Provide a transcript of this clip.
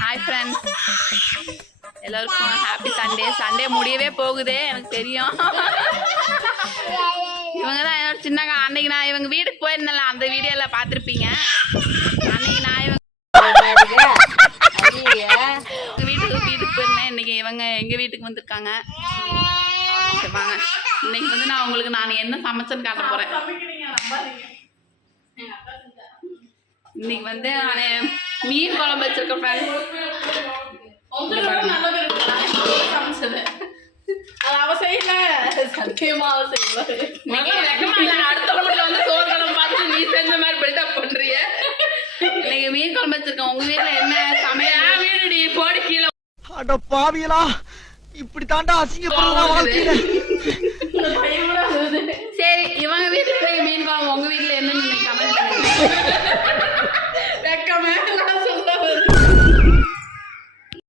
Hi friends, எல்லாருக்கும் happy Sunday. Sunday முடியவே போகுது எனக்கு தெரியும். இவங்க தான் என்னோட சின்னக்கா. அன்னைக்கு நான் இவங்க வீட்டுக்கு போயிருந்தேன்ல, அந்த வீடியோவில் பார்த்துருப்பீங்க. அன்னைக்கு நான் இவங்க வீட்டுக்கு போயிருந்தேன். இன்னைக்கு இவங்க எங்கள் வீட்டுக்கு வந்திருக்காங்க. வாங்க, இன்னைக்கு வந்து நான் என்ன சமைச்சேன்னு காட்ட போகிறேன். இன்னைக்கு வந்து நான் மீன் குழம்பு வச்சிருக்கேன் ஃப்ரெண்ட்ஸ். சமைச்சது அவ செய்யல, சத்தியமா அவ செய்யல. அடுத்த வீட்டுல வந்து சோறு குழம்பு பார்த்து நீ செஞ்ச மாதிரி பில்டப் பண்றிய. இன்னைக்கு மீன் குழம்பு வச்சிருக்கேன். உங்க வீட்டுல என்ன சமையல்? வீடு போடி கீழே. அட பாவியலா, இப்படி தாண்டா அசிங்கப்படுறா. சரி, இவங்க வீட்டுல மீன் குழம்பு, உங்க வீட்டுல என்னன்னு கமெண்ட் பண்ணுங்க.